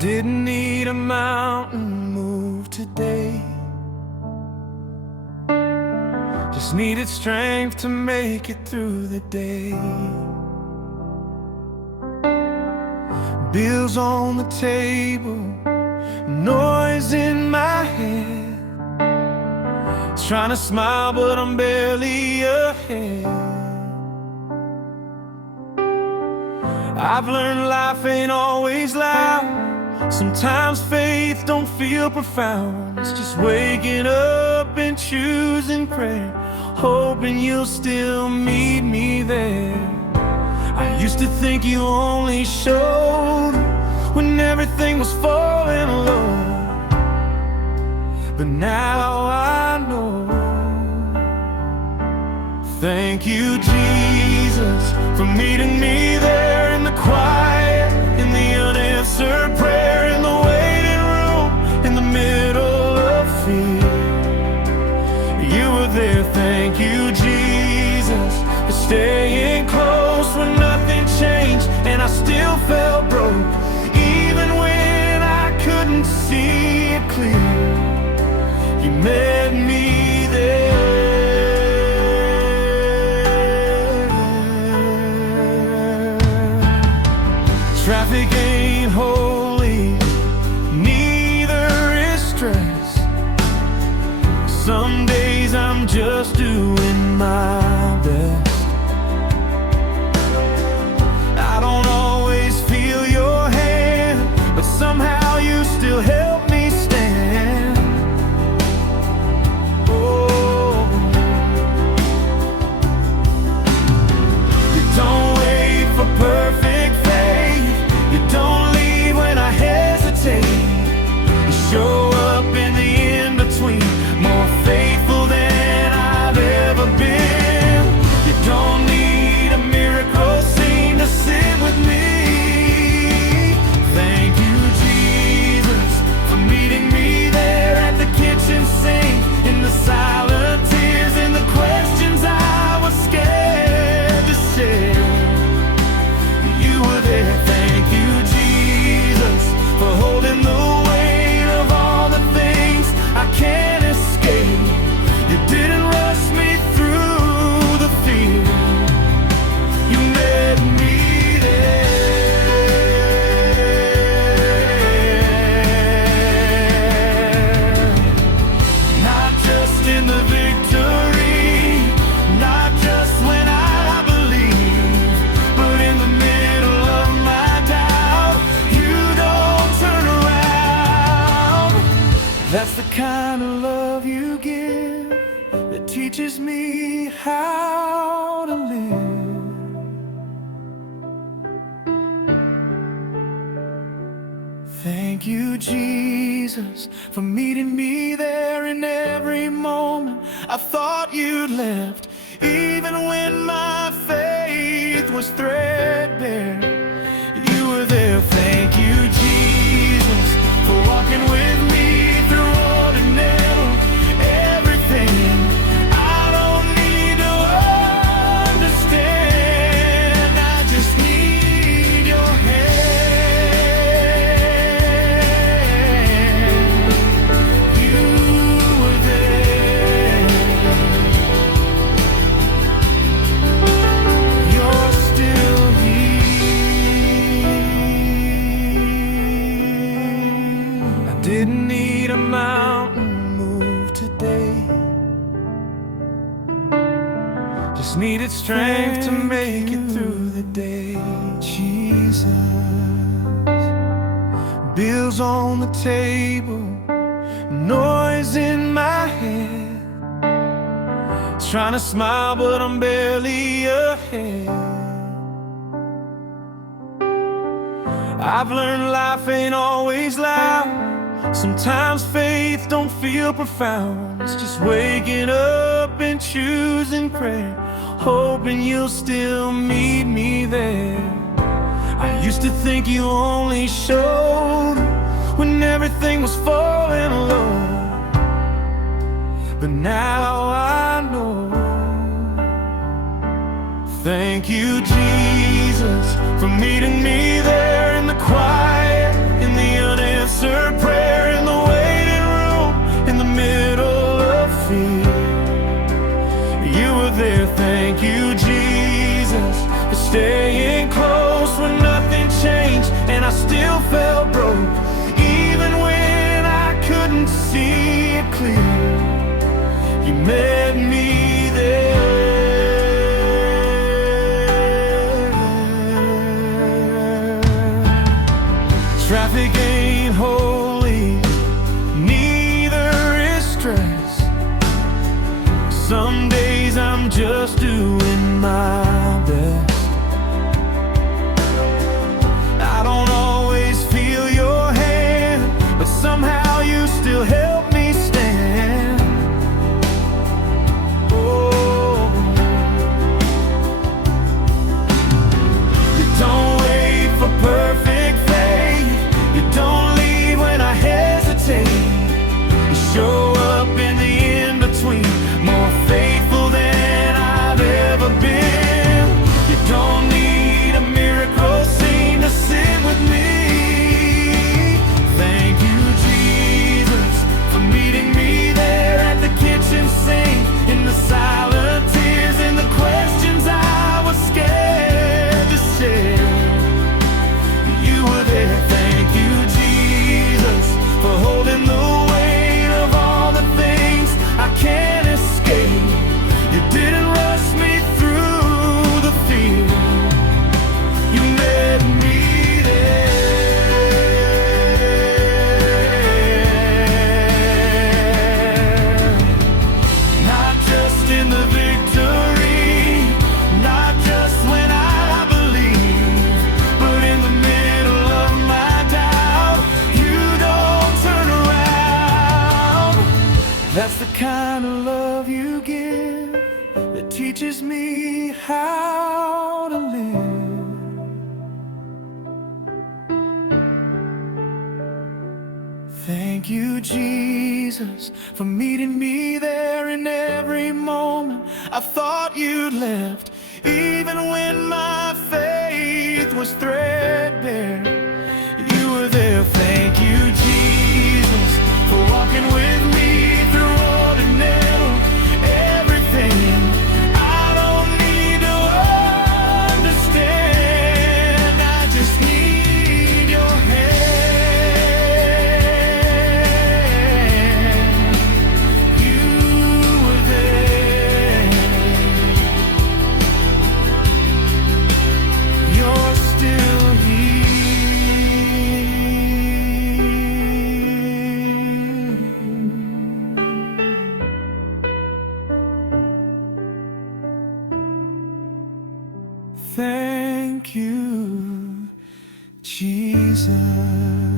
Didn't need a mountain move today. Just needed strength to make it through the day. Bills on the table, noise in my head. Trying to smile but I'm barely ahead. I've learned life ain't always loud. Sometimes faith don't feel profound. It's just waking up and choosing prayer, hoping you'll still meet me there. I used to think you only showed when everything was falling low, but now I know. Thank you, Jesus, for meeting me there in the quiet, in the unanswered prayer, in the waiting room, in the middle of fear. You were there. Thank you, Jesus, for staying close when nothing changed and I still felt broke. Even when I couldn't see it clear, you met me there. Traffic ain't holy, neither is stress. Some days I'm just doing my best. I don't always feel your hand, but somehow you still help me stand. Oh, you don't wait for perfect faith. You don't leave when I hesitate. You show up in the in-between, more faithful than I've ever been. You don't need a miracle scene to sit with me. Thank you, Jesus, for meeting me there at the kitchen sink, in the silent tears, in the questions I was scared to share. You were there. Thank you, Jesus, for holding the weight of all the things I can't escape. You didn't rush me through the fear. You met me there. Not just in the victory, not just when I believe, but in the middle of my doubt, you don't turn around. That's the kind of love you give that teaches me how to live. Thank you, Jesus, for meeting me there in every moment I thought you'd left. Even when my faith was threadbare, you were there. Thank you, Jesus, for walking with me through ordinary everything. I don't need to understand, I just need your hand. You were there. You're still here. I didn't need a mountain move today. Just needed strength to make it through the day. Jesus, bills on the table, noise in my head. Trying to smile but I'm barely ahead. I've learned life ain't always loud. Sometimes faith don't feel profound. It's just waking up and choosing prayer, hoping you'll still meet me there. I used to think you only showed when everything was falling low, but now I know. Thank you, Jesus, for meeting me there in the quiet, in the staying close when nothing changed and I still felt broke. Even when I couldn't see it clear, you met me there. Traffic ain't holy, neither is stress. Some days I'm just doing my best. I don't always feel your hand, but somehow you still help me stand. Oh, you don't wait for perfect faith. You don't leave when I hesitate. You show up in the in-between, more faithful than I've ever been. You don't need a miracle scene to sing with me. Thank you, Jesus, for meeting me there at the kitchen sink, in the silent tears and the questions I was scared to share. You were there. Thank you, Jesus, for holding the weight of all the things I can't escape. You didn't rush me through the fear. You met me there. Not just in the victory, not just when I believe, but in the middle of my doubt, you don't turn around. That's the kind of love you give that teaches me how to live. Thank you, Jesus, for meeting me there in every moment I thought you'd left. Even when my faith was threadbare, you were there. Thank you, Jesus, for walking with me through ordinary everything. I don't need to understand, I just need your hand. You were there. You're still here. Thank you, Jesus.